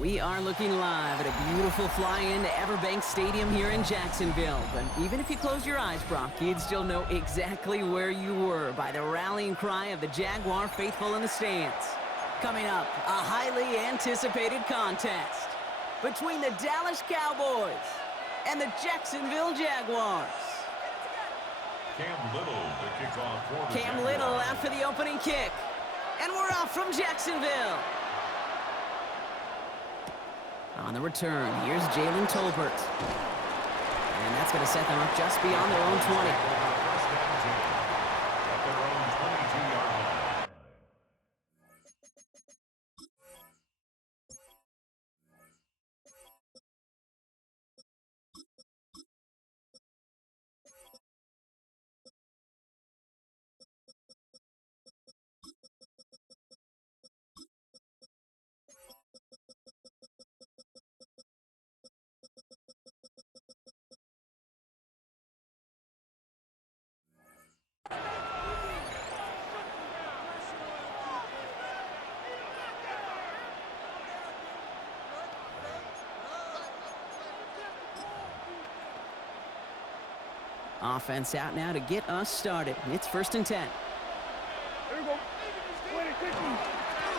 We are looking live at a beautiful fly-in to Everbank Stadium here in Jacksonville. But even if you close your eyes, Brock, you'd still know exactly where you were by the rallying cry of the Jaguar faithful in the stands. Coming up, a highly anticipated contest between the Dallas Cowboys and the Jacksonville Jaguars. Cam Little to kick off for the Cam Jaguars. Little out for the opening kick. And we're off from Jacksonville. On the return, here's Jalen Tolbert. And that's going to set them up just beyond their own 20. First down team at their own 22-yard line. Offense out now to get us started. It's 1st and 10. Here we go.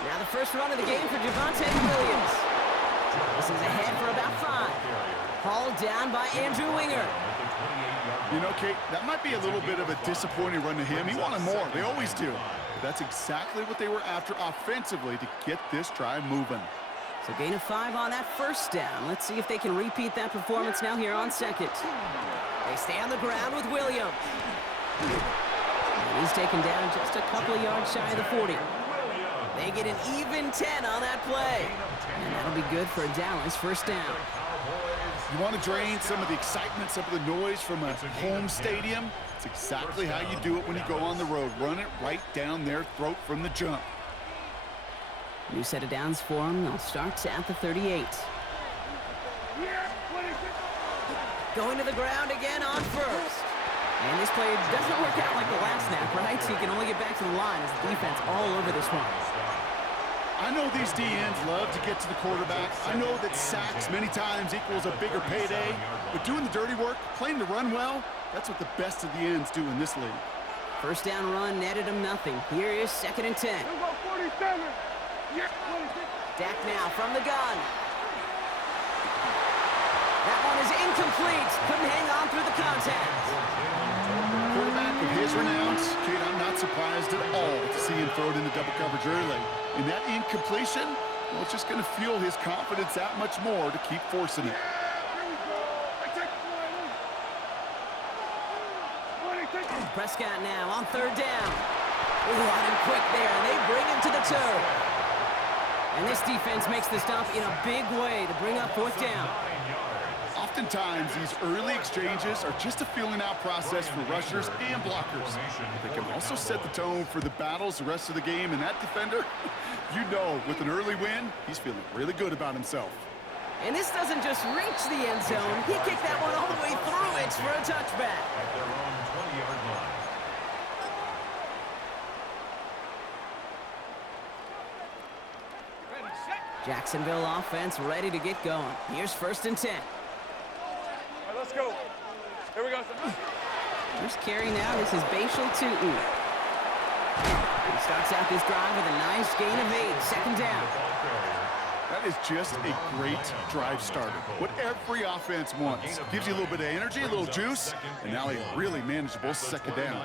Now the first run of the game for Javonte Williams. This is ahead for about 5. Hauled down by Andrew Winger. You know, Kate, that might be a little bit of a disappointing run to him. He wanted more. They always do. But that's exactly what they were after offensively to get this drive moving. So gain of 5 on that first down. Let's see if they can repeat that performance now here on second. They stay on the ground with Williams. And he's taken down just a couple of yards shy of the 40. They get an even 10 on that play. And that'll be good for a Dallas first down. You want to drain some of the excitement, some of the noise from a home stadium? It's exactly how you do it when you go on the road. Run it right down their throat from the jump. New set of downs for them. They'll start at the 38. Going to the ground again on first. And this play doesn't work out like the last snap, right? So you can only get back to the line as the defense all over this one. I know these DNs love to get to the quarterback. I know that sacks many times equals a bigger payday. But doing the dirty work, playing to run well, that's what the best of the ends do in this league. First down run netted him nothing. Here is 2nd and 10. Dak now from the gun. That one is incomplete. Couldn't hang on through the contact. Quarterback of his renowns, Kate, I'm not surprised at all to see him throw it into double coverage early. And that incompletion, well, it's just going to fuel his confidence that much more to keep forcing it. Prescott now on 3rd down. Ooh, on him quick there, and they bring him to the toe. And this defense makes the stop in a big way to bring up 4th down. Oftentimes, these early exchanges are just a feeling-out process for rushers and blockers. They can also set the tone for the battles the rest of the game, and that defender, you know, with an early win, he's feeling really good about himself. And this doesn't just reach the end zone. He kicked that one all the way through it for a touchback. At their own 20-yard line. Jacksonville offense ready to get going. Here's 1st and 10. All right, let's go. Here we go. Here's carry now. This is Bashal Tootin. He starts out this drive with a nice gain of 8. 2nd down. That is just a great drive starter. What every offense wants. Gives you a little bit of energy, a little juice, and now a really manageable 2nd down.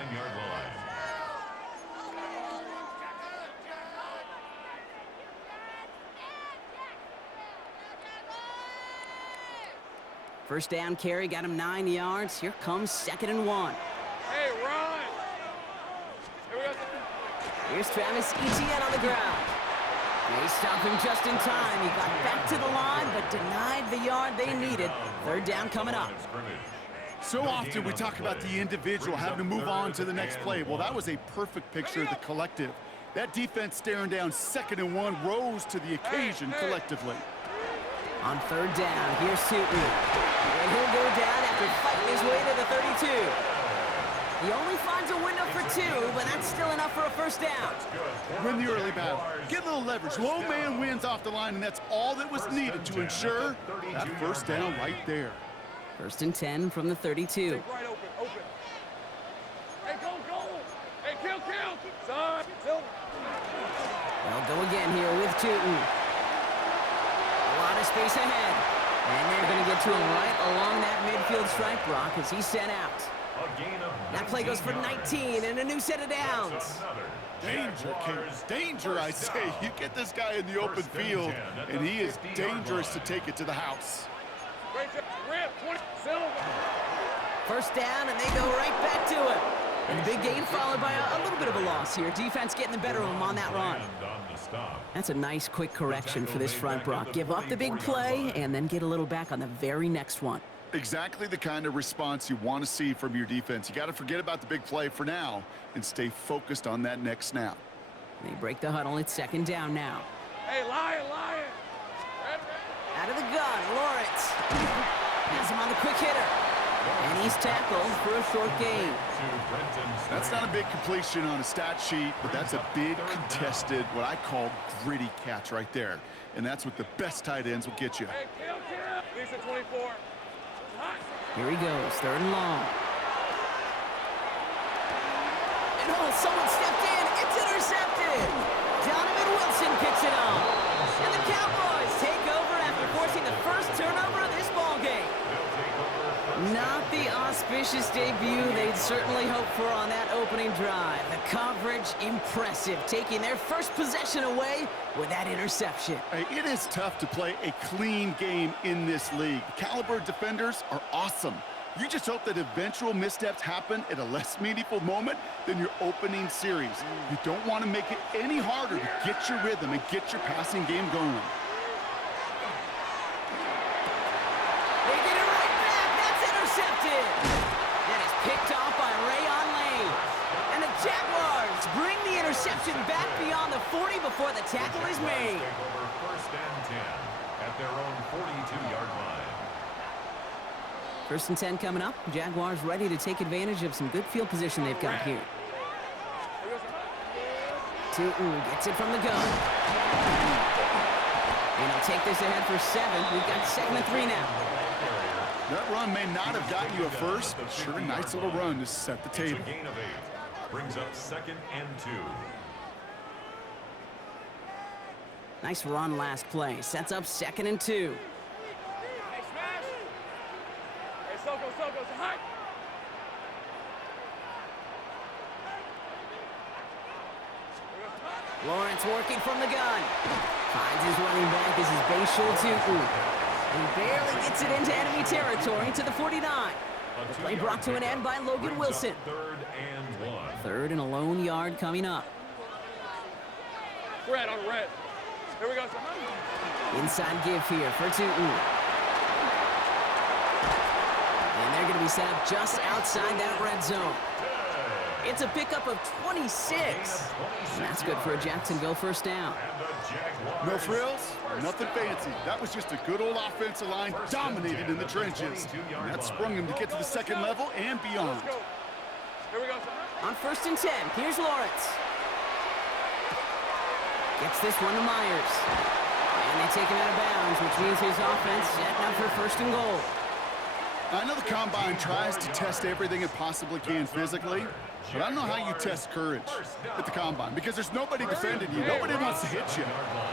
First down carry got him 9 yards. Here comes 2nd and 1. Hey, run! Here we go. Here's Travis Etienne on the ground. They stop him just in time. He got back to the line, but denied the yard they needed. 3rd down coming up. So often we talk about the individual having to move on to the next play. Well, that was a perfect picture of the collective. That defense staring down 2nd and 1 rose to the occasion collectively. On 3rd down, here's Tootin. And he'll go down after fighting his way to the 32. He only finds a window for 2, but that's still enough for a first down. Win the early battle. Get a little leverage. Low man wins off the line, and that's all that was needed to ensure that first down right there. First and 10 from the 32. Right open, open. Hey, go, go. Hey, kill. Son, Silver. They'll go again here with Tootin. A lot of space ahead. And they're going to get to him right along that midfield stripe, Brock, as he's sent out. That play goes for 19 and a new set of downs. Danger, Kate. Danger, I say. You get this guy in the open field, and he is dangerous to take it to the house. Great job. Rip, 20, Silver. First down, and they go right back to him. And a big gain followed by a little bit of a loss here. Defense getting the better of him on that run. That's a nice quick correction for this front, Brock. Give up the big play and then get a little back on the very next one. Exactly the kind of response you want to see from your defense. You got to forget about the big play for now and stay focused on that next snap. They break the huddle. It's second down now. Hey, Lion. Out of the gun, Lawrence. Has him on the quick hitter. And he's tackled for a short gain. That's not a big completion on a stat sheet, but that's a big contested, what I call gritty catch right there. And that's what the best tight ends will get you. Hey, kill. Lisa, 24. Here he goes, third and long. And someone stepped in. It's intercepted. Donovan Wilson picks it up. And the Cowboys take over after forcing the first turnover of this ball game. Not the auspicious debut they'd certainly hoped for on that opening drive. The coverage, impressive, taking their first possession away with that interception. Hey, it is tough to play a clean game in this league. The caliber defenders are awesome. You just hope that eventual missteps happen at a less meaningful moment than your opening series. You don't want to make it any harder to get your rhythm and get your passing game going. That is picked off by Rayon Lane. And the Jaguars bring the interception back beyond the 40 before the tackle is made. First and 10 at their own 42-yard line. First and 10 coming up. Jaguars ready to take advantage of some good field position they've got here. Tootin gets it from the gun. And he'll take this ahead for 7. We've got 2nd and 3 now. That run may not have gotten you a first, but sure a nice little run to set the table. It's a gain of 8. Brings up 2nd and 2. Nice run last play. Sets up 2nd and 2. Hey, smash. Hey, Soko, high. Lawrence working from the gun. Finds his running back as his base Tootin. And he barely gets it into enemy territory to the 49. The play brought to an end by Logan Wilson. 3rd and 1. 3rd and a lone yard coming up. Red on red. Here we go. Inside give here for Tootin. And they're going to be set up just outside that red zone. It's a pickup of 26. And that's good for a Jacksonville first down. No frills, nothing fancy. That was just a good old offensive line dominated in the trenches. And that sprung him to get to the second level and beyond. Here we go. On 1st and 10, here's Lawrence. Gets this one to Myers. And they take him out of bounds, which means his offense setting up for 1st and goal. I know the Combine tries to test everything it possibly can physically, but I don't know how you test courage at the Combine because there's nobody defending you. Nobody wants to hit you.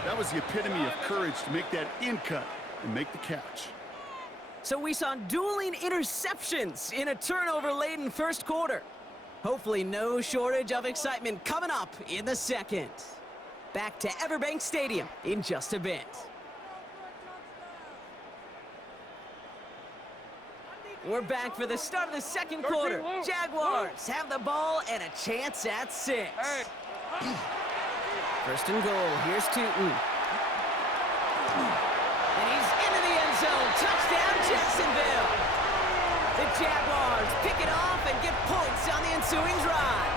That was the epitome of courage to make that in cut and make the catch. So we saw dueling interceptions in a turnover-laden first quarter. Hopefully no shortage of excitement coming up in the second. Back to Everbank Stadium in just a bit. We're back for the start of the second quarter. Jaguars have the ball and a chance at 6. First and goal. Here's Tootin. And he's into the end zone. Touchdown, Jacksonville. The Jaguars pick it off and get points on the ensuing drive.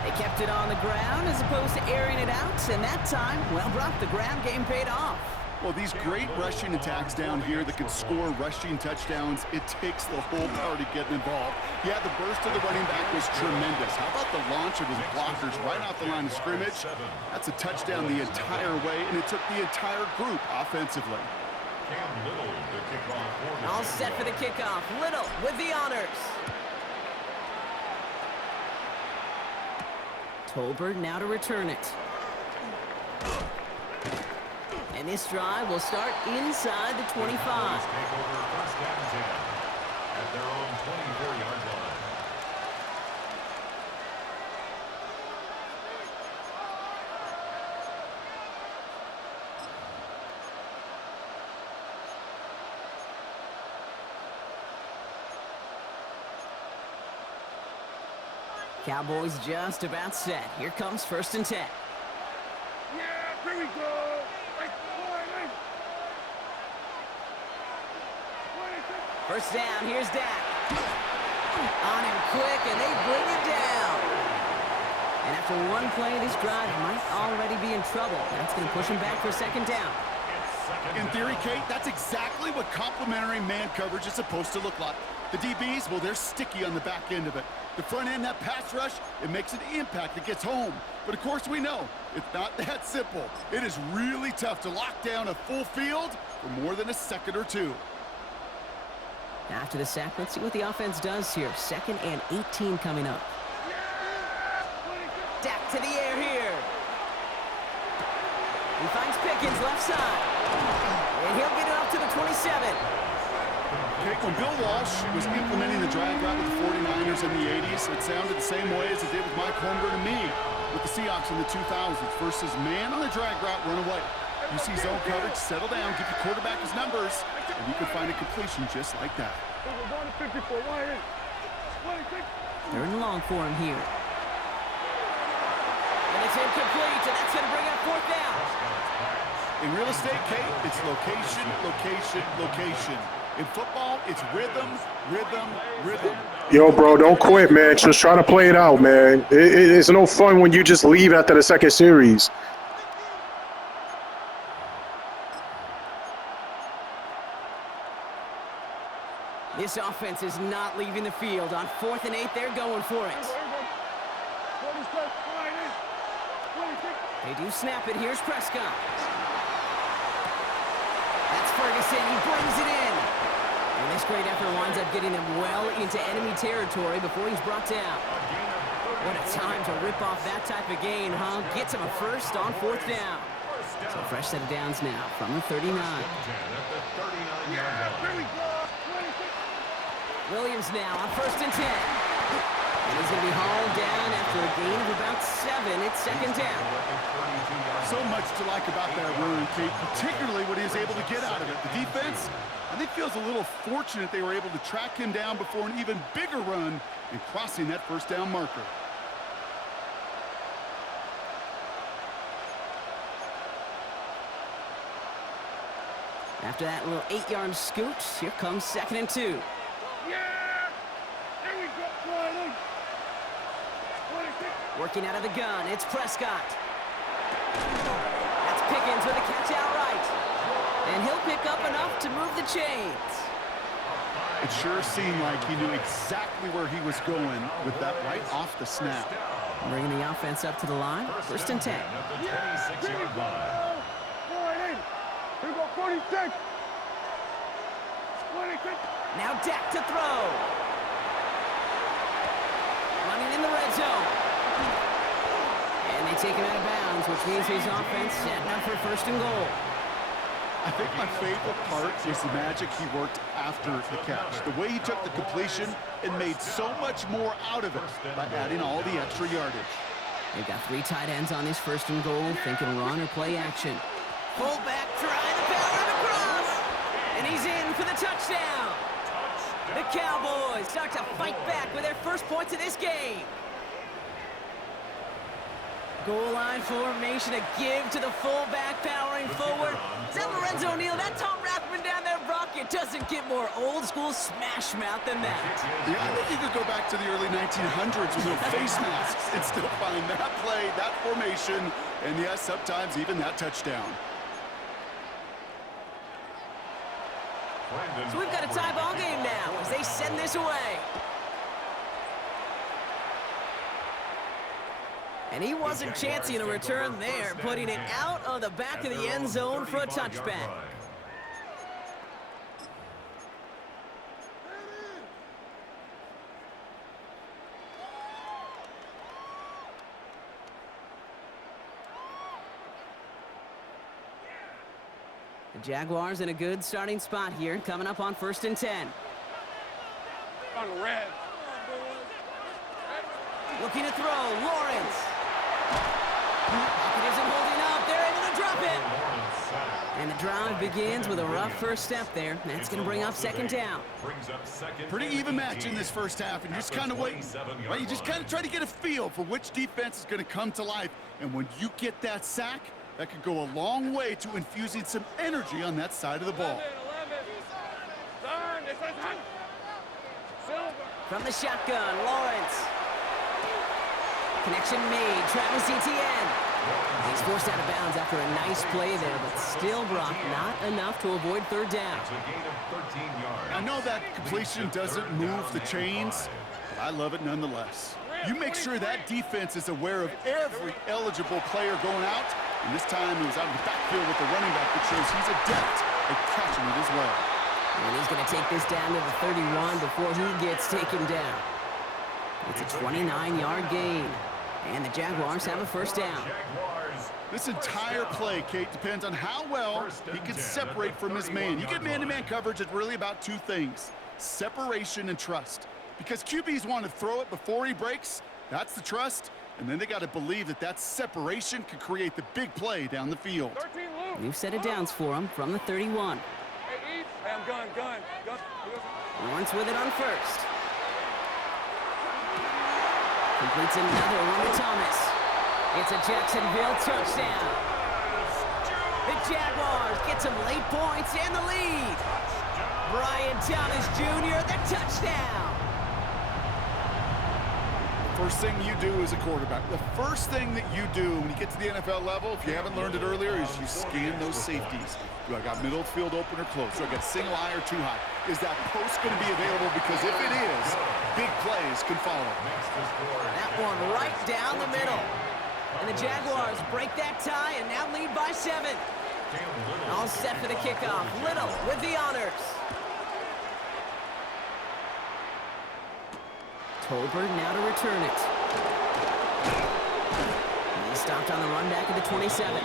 They kept it on the ground as opposed to airing it out, and that time, well, Brock, the ground game paid off. Well, these great rushing attacks down here that can score rushing touchdowns, it takes the whole party getting involved. Yeah, the burst of the running back was tremendous. How about the launch of his blockers right off the line of scrimmage? That's a touchdown the entire way, and it took the entire group offensively. All set for the kickoff. Little with the honors. Tolbert now to return it. And this drive will start inside the 25. Take over first down 10 at their own 24-yard line. Cowboys just about set. Here comes 1st and 10. Yeah, here we go. First down, here's Dak. On him quick, and they bring it down. And after one play, this drive might already be in trouble. That's going to push him back for 2nd down. In theory, Kate, that's exactly what complementary man coverage is supposed to look like. The DBs, well, they're sticky on the back end of it. The front end, that pass rush, it makes an impact that gets home. But of course we know, it's not that simple. It is really tough to lock down a full field for more than a second or two. After the sack, let's see what the offense does here. 2nd and 18 coming up. Dak to the air here. He finds Pickens left side. And he'll get it up to the 27. Okay, when Bill Walsh was implementing the drag route with the 49ers in the 80s, it sounded the same way as it did with Mike Holmgren and me with the Seahawks in the 2000s versus man on the drag route, run away. You see zone coverage, settle down, give your quarterback his numbers, and you can find a completion just like that. They're in long for him here. And it's incomplete, and that's going to bring up 4th down. In real estate, Kate, it's location, location, location. In football, it's rhythm, rhythm, rhythm. Yo, bro, don't quit, man. Just try to play it out, man. It's no fun when you just leave after the 2nd series. This offense is not leaving the field. On 4th and 8, they're going for it. They do snap it. Here's Prescott. That's Ferguson. He brings it in. And this great effort winds up getting them well into enemy territory before he's brought down. What a time to rip off that type of gain, huh? Gets him a first on 4th down. So fresh set of downs now from the 39. Williams now on 1st and 10. And he's going to be hauled down after a gain of about 7. It's 2nd down. So much to like about that run, Kate, particularly what he was able to get out of it. The defense, I think, feels a little fortunate they were able to track him down before an even bigger run and crossing that 1st down marker. After that little 8-yard scoot, here comes 2nd and 2. Working out of the gun, it's Prescott. That's Pickens with a catch outright. And he'll pick up enough to move the chains. It sure seemed like he knew exactly where he was going with that right off the snap. Bringing the offense up to the line, 1st and 10. Here go 46. Now Dak to throw. Running in the red zone. And they take him out of bounds, which means his offense setting up for 1st and goal. I think my favorite part was the magic he worked after the catch. The way he took the completion and made so much more out of it by adding all the extra yardage. They've got 3 tight ends on his 1st and goal, thinking run or play action. Fullback trying to power him across. And he's in for the touchdown. The Cowboys start to fight back with their first points of this game. Goal line formation, a give to the fullback powering forward. Is that Lorenzo Neal? That Tom Rathman down there, Brock? It doesn't get more old school smash mouth than that. Yeah, I think you could go back to the early 1900s with no face masks and still find that play, that formation, and yes, sometimes even that touchdown. So we've got a tie ball game now as they send this away. And he wasn't chancing a return there, putting it out of the back of the end zone for a touchback. The Jaguars in a good starting spot here, coming up on 1st and 10. On the red. Looking to throw, Lawrence. Pocket isn't holding up, they're able to drop it. And the drive begins with a rough first step there. That's going to bring up 2nd down. Pretty even match in this first half, and you just kind of wait. Right? You just kind of try to get a feel for which defense is going to come to life. And when you get that sack, that could go a long way to infusing some energy on that side of the ball. From the shotgun, Lawrence. Connection made, Travis Etienne. He's forced out of bounds after a nice play there, but still, Brock, not enough to avoid 3rd down. I know that completion doesn't move the chains, but I love it nonetheless. You make sure that defense is aware of every eligible player going out, and this time he was out of the backfield with the running back that shows he's adept at catching it as well. And he's going to take this down to the 31 before he gets taken down. It's a 29-yard gain, and the Jaguars have a 1st down. This entire play, Kate, depends on how well he can separate from his man. You get man-to-man coverage, it's really about 2 things, separation and trust. Because QBs want to throw it before he breaks, that's the trust, and then they got to believe that that separation can create the big play down the field. New set of downs for him from the 31. Hey, I'm gun. Lawrence with it on 1st. Completes another one to Thomas. It's a Jacksonville touchdown. The Jaguars get some late points and the lead. Brian Thomas Jr., the touchdown. First thing you do as a quarterback, the first thing that you do when you get to the NFL level, if you haven't learned it earlier, is you scan those safeties. Do I got middle field open or close? Do I got single high or too high? Is that post going to be available? Because if it is, big plays can follow. That one right down the middle. And the Jaguars break that tie and now lead by 7. All set for the kickoff. Little with the honors. Tolbert now to return it. He stopped on the run back at the 27.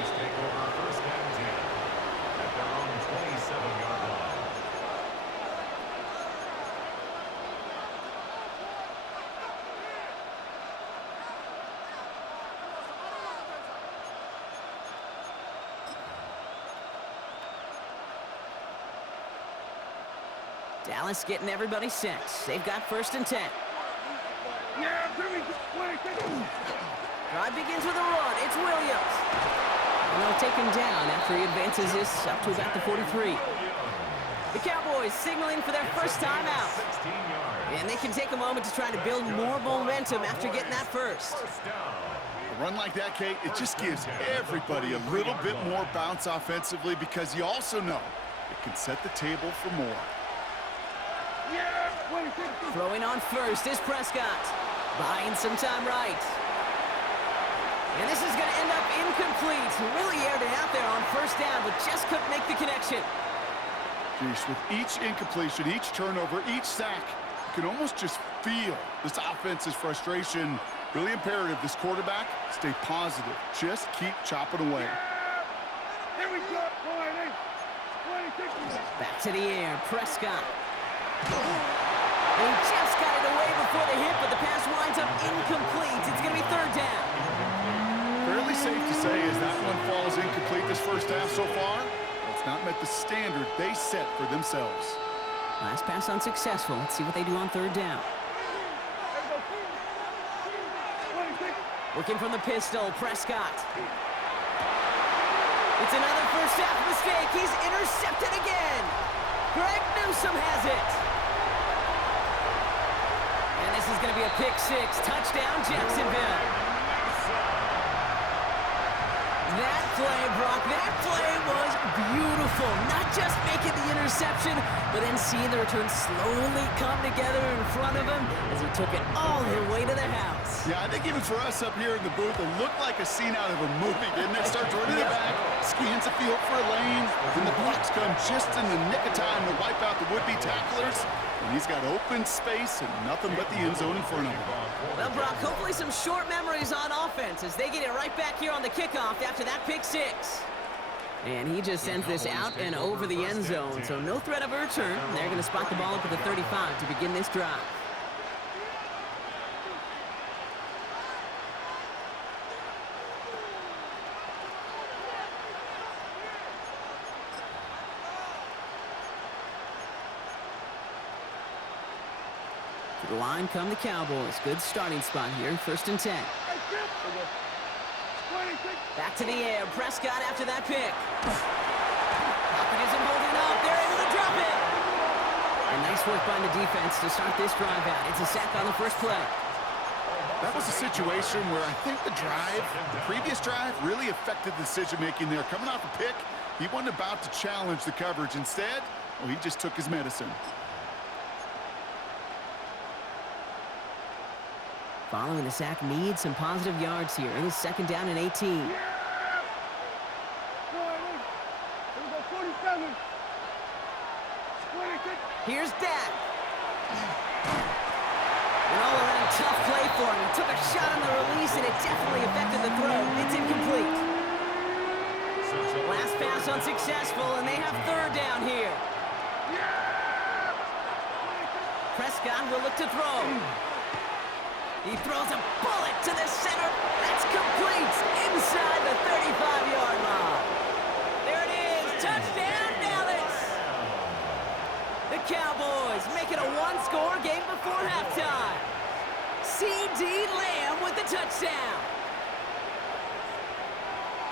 Dallas getting everybody set. They've got 1st and 10. Drive begins with a run. It's Williams. And they'll take him down after he advances this up to about the 43. The Cowboys signaling for their first time out. And they can take a moment to try to build more momentum after getting that first. A run like that, Kate, it just gives everybody a little bit more bounce offensively because you also know it can set the table for more. Throwing on 1st is Prescott. Buying some time right. And this is going to end up incomplete. Really aired it out there on 1st down, but just couldn't make the connection. Jeez, with each incompletion, each turnover, each sack, you can almost just feel this offense's frustration. Really imperative, this quarterback, stay positive. Just keep chopping away. Here we go. Back to the air, Prescott. And he just got it away before the hit, but the pass winds up incomplete. It's going to be 3rd down. Fairly safe to say as that one falls incomplete this first half so far, it's not met the standard they set for themselves. Last pass unsuccessful. Let's see what they do on 3rd down. Working from the pistol, Prescott. It's another first half mistake. He's intercepted again. Greg Newsome has it. And this is going to be a pick 6. Touchdown, Jacksonville. That play, Brock, that play was beautiful. Not just making the interception, but then seeing the return slowly come together in front of him as he took it all the way to the house. Yeah, I think even for us up here in the booth, it looked like a scene out of a movie, didn't it? Starts running it back, scans the field for a lane, and the blocks come just in the nick of time to wipe out the would-be tacklers. And he's got open space and nothing but the end zone in front of him. Well, Brock, hopefully some short memories on offense as they get it right back here on the kickoff after that pick six. And he just sends this out and over the end zone, so no threat of a return. They're going to spot the ball up at the 35 to begin this drive. To the line come the Cowboys. Good starting spot here, 1st and 10. Back to the air. Prescott after that pick. Pocket isn't holding up. They're able to drop it. And nice work by the defense to start this drive out. It's a sack on the first play. That was a situation where I think the previous drive, really affected the decision-making there. Coming off a pick, he wasn't about to challenge the coverage. Instead, well, he just took his medicine. Following the sack needs some positive yards here. It is 2nd down and 18. Here's Dak. An all-around tough play for him. He took a shot on the release, and it definitely affected the throw. It's incomplete. Last pass unsuccessful, and they have 3rd down here. Prescott will look to throw. He throws a bullet to the center. That's complete inside the 35-yard line. There it is. Touchdown, Dallas. The Cowboys make it a one-score game before halftime. C.D. Lamb with the touchdown.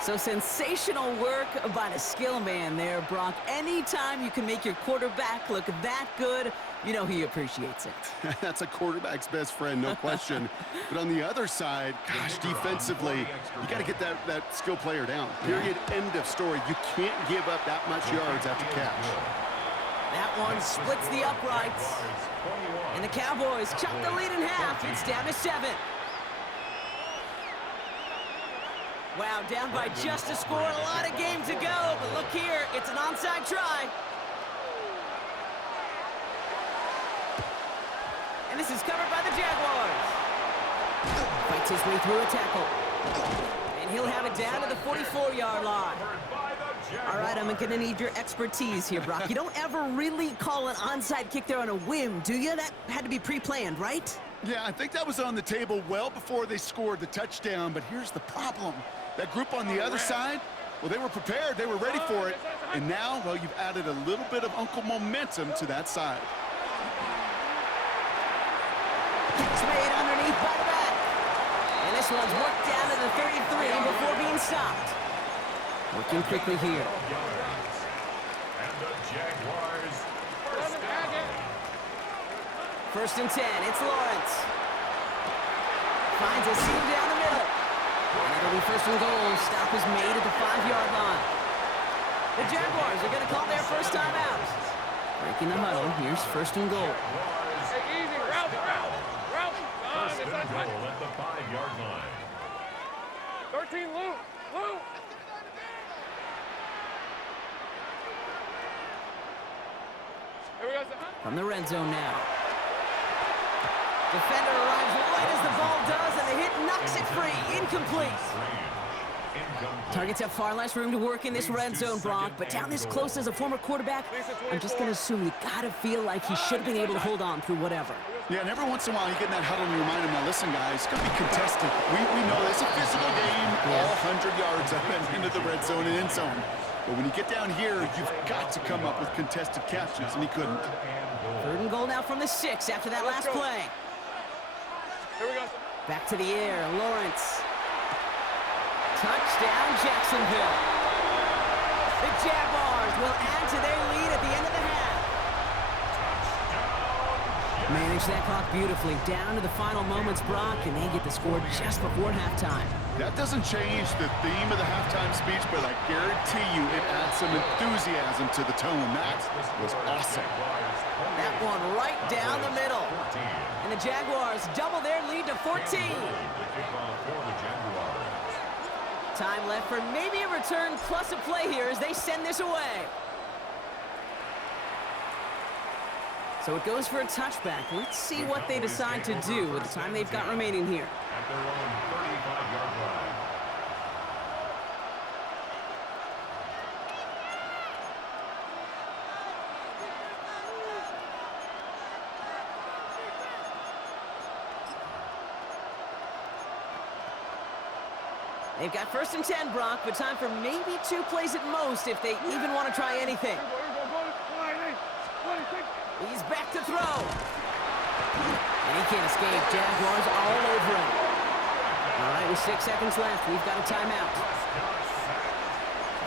So sensational work by the skill man there, Brock. Anytime you can make your quarterback look that good, you know he appreciates it. That's a quarterback's best friend, no question. But on the other side, gosh, defensively, you got to get that skill player down. Period, end of story. You can't give up that much yards after catch. That one splits the uprights. And the Cowboys chop the lead in half. It's down to 7. Wow, down by just a score. A lot of game to go. But look here, it's an onside try. And this is covered by the Jaguars. Fights his way through a tackle. And he'll have it down to the 44-yard line. All right, I'm going to need your expertise here, Brock. You don't ever really call an onside kick there on a whim, do you? That had to be pre-planned, right? Yeah, I think that was on the table well before they scored the touchdown. But here's the problem. That group on the other side, well, they were prepared. They were ready for it. And now, well, you've added a little bit of Uncle Momentum to that side. It's made underneath by the back. And this one's worked down to the 33 before being stopped. Working quickly here. And the Jaguars. 1st and 10. It's Lawrence. Finds a seam down the middle. And it'll be 1st and goal. Stop is made at the 5-yard line. The Jaguars are going to call their first time out. Breaking the huddle. Here's 1st and goal. Hey, easy. Route. First and goal at the 5-yard line. 13, Lou. Here we go. From the red zone now. Defender arrives right as the ball does, and the hit knocks it free. Incomplete. Targets have far less room to work in this red zone, Brock, but down this close as a former quarterback, I'm just going to assume you got to feel like he should have been able to hold on through whatever. Yeah, and every once in a while you get in that huddle and you remind him, now listen, guys, it's going to be contested. We know it's a physical game, all 100 yards up and into the red zone and end zone. But when you get down here, you've got to come up with contested catches, and he couldn't. 3rd and goal now from the 6 after that last play. Here we go. Back to the air, Lawrence. Touchdown, Jacksonville. The Jaguars will add to their lead at the end of the half. Manage that clock beautifully. Down to the final moments, Brock, and they get the score just before halftime. That doesn't change the theme of the halftime speech, but I guarantee you it adds some enthusiasm to the tone. That was awesome. That one right down the middle. And the Jaguars double their lead to 14. Time left for maybe a return plus a play here as they send this away. So it goes for a touchback. Let's see what they decide to do with the time they've got remaining here. At their own 35-yard line. They've got 1st and 10, Brock, but time for maybe 2 plays at most if they even want to try anything. He's back to throw. And he can't escape. Jaguars all over him. All right, with 6 seconds left, we've got a timeout.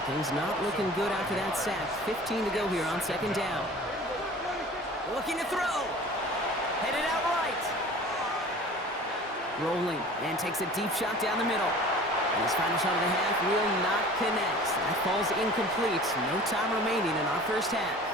Things not looking good after that sack. 15 to go here on 2nd down. Looking to throw. Headed out right. Rolling and takes a deep shot down the middle. And his final shot of the half will not connect. That falls incomplete. No time remaining in our first half.